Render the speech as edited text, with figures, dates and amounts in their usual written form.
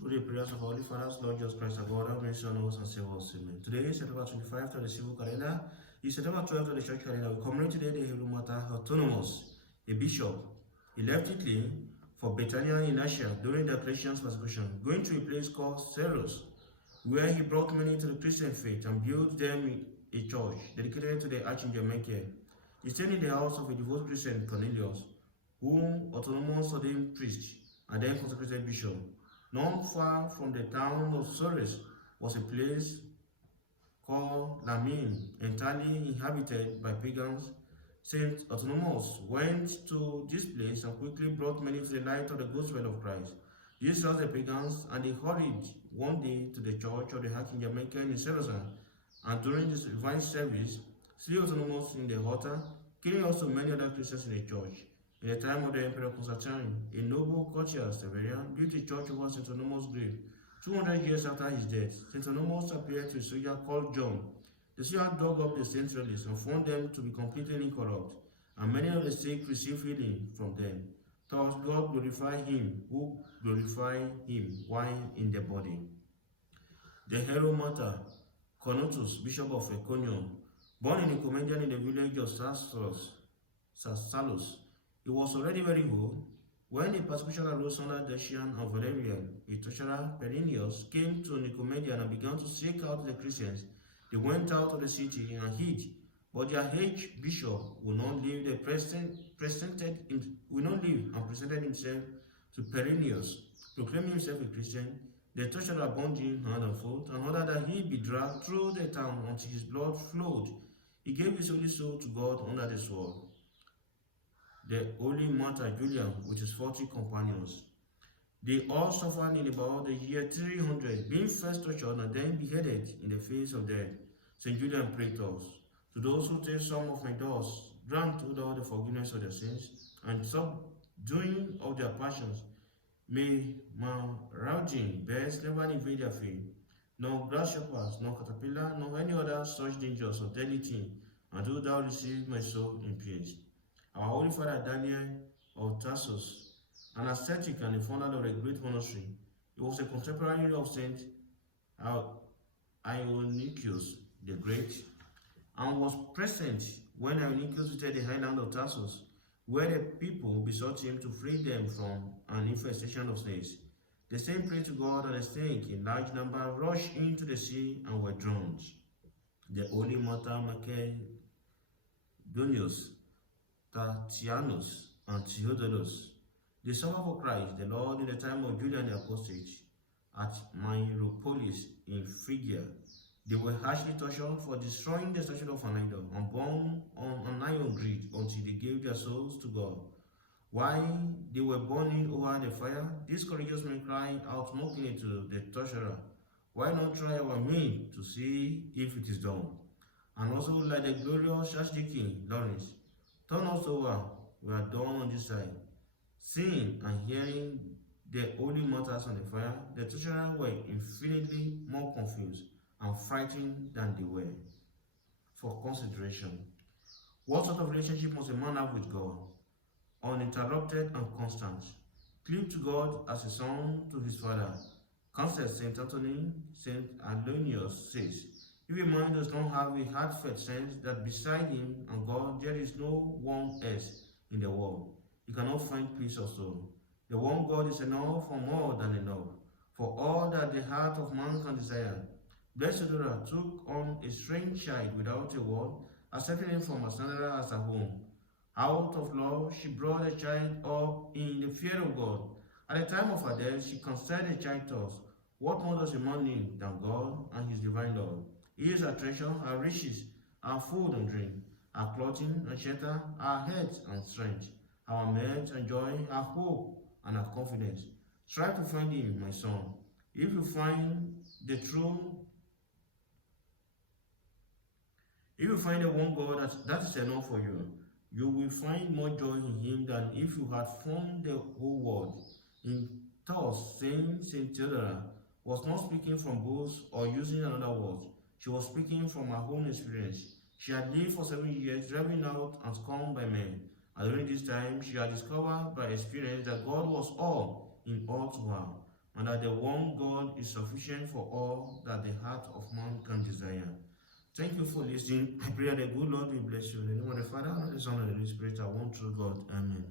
Through the prayers of our Holy Fathers, Lord Jesus Christ, our God, have mercy on us and save us. Amen. Today is September 25th of the civil calendar. It's September 12th of the church calendar. We commemorate today the Hebrew martyr Autonomous, a bishop. He left Italy for Britannia in Asia during the Christians' persecution, going to a place called Seros, where he brought many to the Christian faith and built them a church dedicated to the Archangel Michael. He stayed in the house of a devout Christian, Cornelius, whom Autonomous ordained priest and then consecrated bishop. Not far from the town of Seres was a place called Lamine, entirely inhabited by pagans. Saint Autonomous went to this place and quickly brought many to the light of the gospel of Christ. This was the pagans, and they hurried one day to the church of the Archangel Michael in Seres, and during this divine service, slew Autonomous in the altar, killing also many other Christians in the church. In the time of the Emperor Constantine, a noble courtier, Severian, built a church over St. Autonomous' grave. 200 years after his death, St. Autonomous appeared to a soldier called John. The soldier dug up the saints' relics and found them to be completely incorrupt, and many of the sick received healing from them. Thus God glorified him who glorified him while in the body. The hero martyr, Cornutus, Bishop of Iconium, born in Nicomedian in the village of Sassalus, he was already very old when the persecution arose under Decian and Valerian. A treasurer, Perinius, came to Nicomedian and began to seek out the Christians. They went out of the city and hid, but their bishop would not leave and presented himself to Perinius, proclaiming himself a Christian. The treasurer bound him hand and foot and ordered that he be dragged through the town until his blood flowed. He gave his holy soul to God under the sword. The holy martyr Julian with his 40 companions. They all suffered in about the year 300, being first tortured and then beheaded in the face of death. St. Julian prayed thus: to those who take some of my doors, grant to all the forgiveness of their sins and subduing of their passions. May marauding bears never invade their faith, nor grasshoppers, nor caterpillar, nor any other such dangers or deadly thing, and do thou receive my soul in peace. Our Holy Father Daniel of Tarsus, an ascetic and the founder of a great monastery, he was a contemporary of Saint Ionicus the Great, and was present when Ionicus visited the island of Tarsus, where the people besought him to free them from an infestation of snakes. The saint prayed to God, and the snake in large number rushed into the sea and were drowned. The holy martyr Macedonius, Tatianus, and Theodorus, they suffered for Christ the Lord in the time of Julian the Apostate at Myropolis in Phrygia. They were harshly tortured for destroying the statue of an idol and burned on an iron grid until they gave their souls to God. While they were burning over the fire, these courageous men cried out mockingly to the torturer, "Why not try our meat to see if it is done?" And also, like the glorious Archdeacon Lawrence, "Turn us over, we are done on this side." Seeing and hearing the holy martyrs on the fire, the torturers were infinitely more confused and frightened than they were. For consideration, what sort of relationship must a man have with God? Uninterrupted and constant. Cleave to God as a son to his father. Constance St. Anthony, St. Alonius says, if a man does not have a heartfelt sense that beside him and God there is no one else in the world, he cannot find peace or soul. The one God is enough or more than enough for all that the heart of man can desire. Blessed Dora took on a strange child without a word, accepting him from Alexandria as her home. Out of love, she brought the child up in the fear of God. At the time of her death, she considered the child thus: what more does a man need than God and his divine love? He is our treasure, our riches, our food and drink, our clothing and shelter, our health and strength, our mirth and joy, our hope and our confidence. Try to find him, my son. If you find the one God, that is enough for you. You will find more joy in him than if you had formed the whole world. In thus, Saint Theodora was not speaking from books or using another word. She was speaking from her own experience. She had lived for 7 years, driving out and scorned by men. And during this time, she had discovered by experience that God was all in all to her. and that the one God is sufficient for all that the heart of man can desire. Thank you for listening. I pray that the good Lord will bless you. In the name of the Father, and of the Son, and of the Holy Spirit, one true God. Amen.